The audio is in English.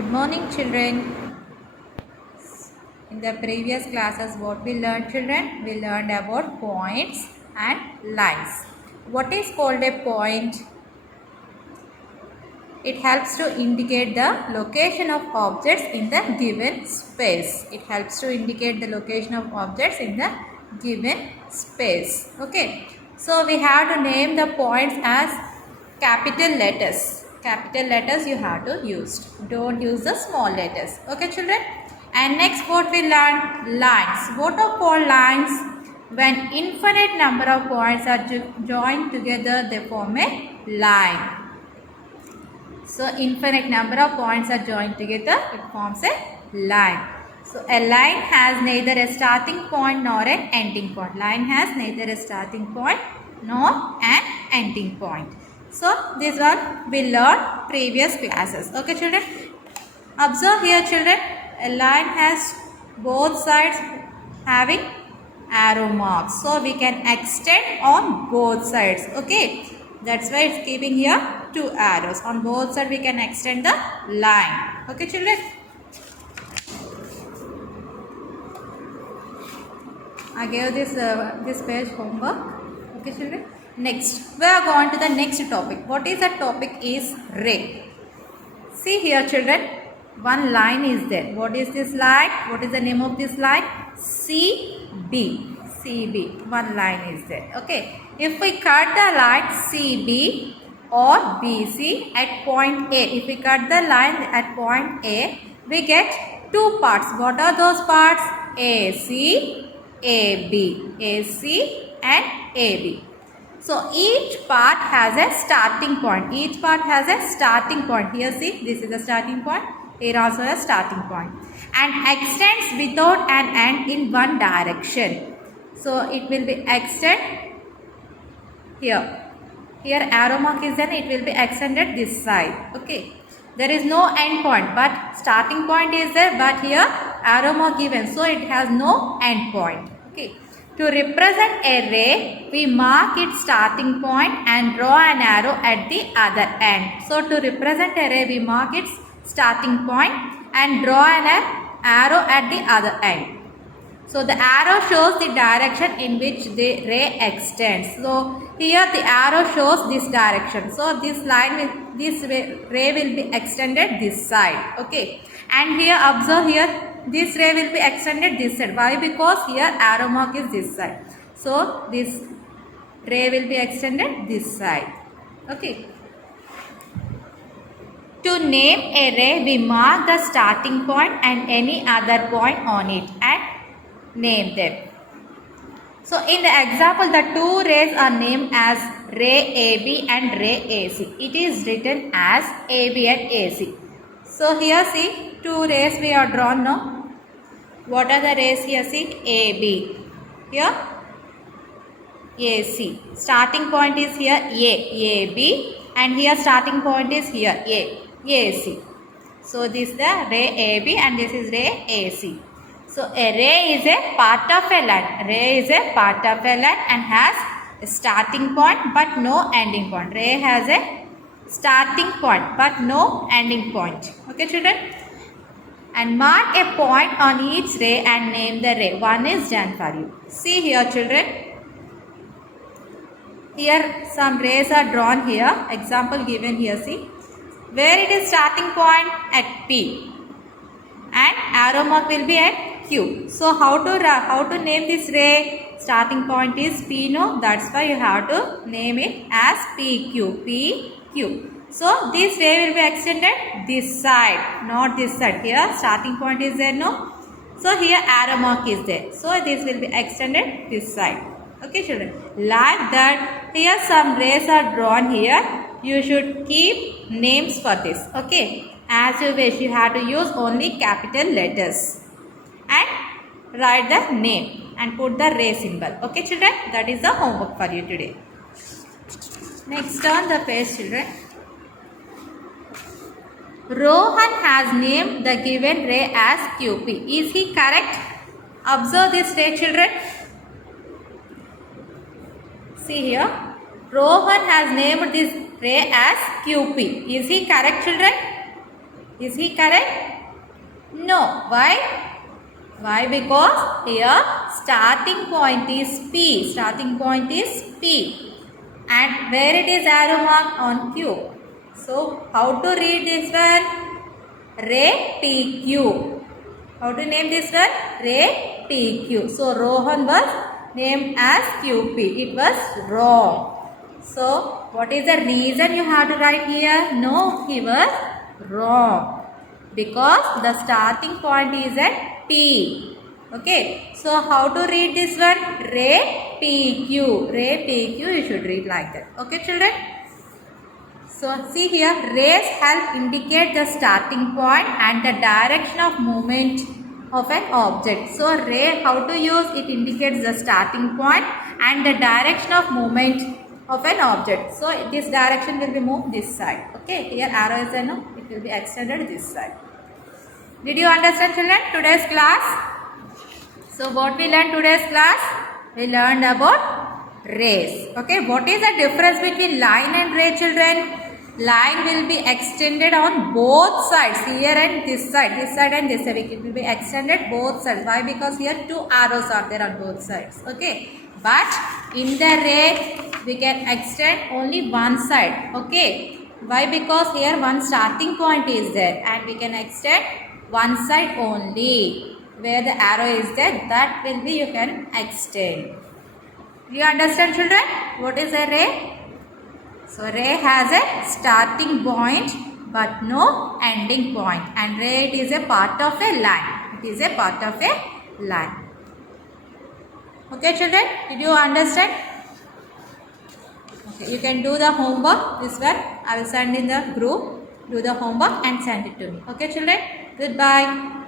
Good morning, children. In the previous classes, what we learned, children? We learned about points and lines. What is called a point? It helps to indicate the location of objects in the given space. It helps to indicate the location of objects in the given space. Okay. So, we have to name the points as capital letters. Capital letters you have to use. Don't use the small letters. Okay, children. And next what we learn? Lines. What are called lines? When infinite number of points are joined together, they form a line. So, infinite number of points are joined together, it forms a line. So, a line has neither a starting point nor an ending point. Line has neither a starting point nor an ending point. So, this one we learned previous classes. Okay, children? Observe here, children. A line has both sides having arrow marks. So, we can extend on both sides. Okay. That's why it's giving here two arrows. On both sides we can extend the line. Okay, children? I gave this page homework. Okay, children? Next, we are going to the next topic. What is the topic is ray. See here, children. One line is there. What is this line? What is the name of this line? CB. CB. One line is there. Okay. If we cut the line CB or BC at point A, if we cut the line at point A, we get two parts. What are those parts? AC, AB. AC and AB. So, each part has a starting point. Each part has a starting point. Here see, this is the starting point. Here also a starting point. And extends without an end in one direction. So, it will be extend here. Here arrow mark is then it will be extended this side. Okay. There is no end point but starting point is there, but here arrow mark given. So, it has no end point. Okay. To represent a ray, we mark its starting point and draw an arrow at the other end. So, to represent a ray, we mark its starting point and draw an arrow at the other end. So, the arrow shows the direction in which the ray extends. So, here the arrow shows this direction. So, this line will, this ray will be extended this side. Okay. And here observe here, this ray will be extended this side. Why? Because here arrow mark is this side. So, this ray will be extended this side. Okay. To name a ray, we mark the starting point and any other point on it and name them. So, in the example, the two rays are named as ray AB and ray AC. It is written as AB and AC. So, here see, two rays we are drawn now. What are the rays here? See, AB. Here, AC. Starting point is here AB, and here starting point is here AC. So, this is the ray AB and this is ray AC. So, a ray is a part of a line. Ray is a part of a line and has a starting point but no ending point. Ray has a starting point but no ending point. Okay, children? And mark a point on each ray and name the ray. One is done for you. See here, children. Here some rays are drawn here. Example given here. See. Where it is starting point? At P. And arrow mark will be at Q. So, how to name this ray? Starting point is P, no? That's why you have to name it as PQ. PQ. So, this ray will be extended this side, not this side. Here, starting point is there, no? So, here arrow mark is there. So, this will be extended this side. Okay, children. Like that, here some rays are drawn here. You should keep names for this. Okay. As you wish, you have to use only capital letters. And write the name and put the ray symbol. Okay, children. That is the homework for you today. Next on the page, children. Rohan has named the given ray as QP. Is he correct? Observe this ray, children. See here. Rohan has named this ray as QP. Is he correct, children? Is he correct? No. Why? Why? Because here starting point is P. Starting point is P. And where it is arrow mark on Q. So how to read this one? Ray PQ. How to name this one? Ray PQ. So Rohan was named as QP. It was wrong. So what is the reason you have to write here? No, he was wrong. Because the starting point is at P. Okay. So how to read this one? Ray PQ. Ray PQ you should read like that. Okay children. So see here, rays help indicate the starting point and the direction of movement of an object. So ray, how to use? It indicates the starting point and the direction of movement of an object. So this direction will be moved this side. Okay, here arrow is no, it will be extended this side. Did you understand children today's class? So what we learned today's class? We learned about rays. Okay, what is the difference between line and ray children? Line will be extended on both sides, here and this side and this side. It will be extended both sides. Why? Because here two arrows are there on both sides. Okay. But in the ray, we can extend only one side. Okay. Why? Because here one starting point is there and we can extend one side only. Where the arrow is there, that will be you can extend. Do you understand children? What is a ray? So ray has a starting point but no ending point, and ray it is a part of a line. It is a part of a line. Okay children, did you understand? Okay, you can do the homework. This one I will send in the group. Do the homework and send it to me. Okay children, goodbye.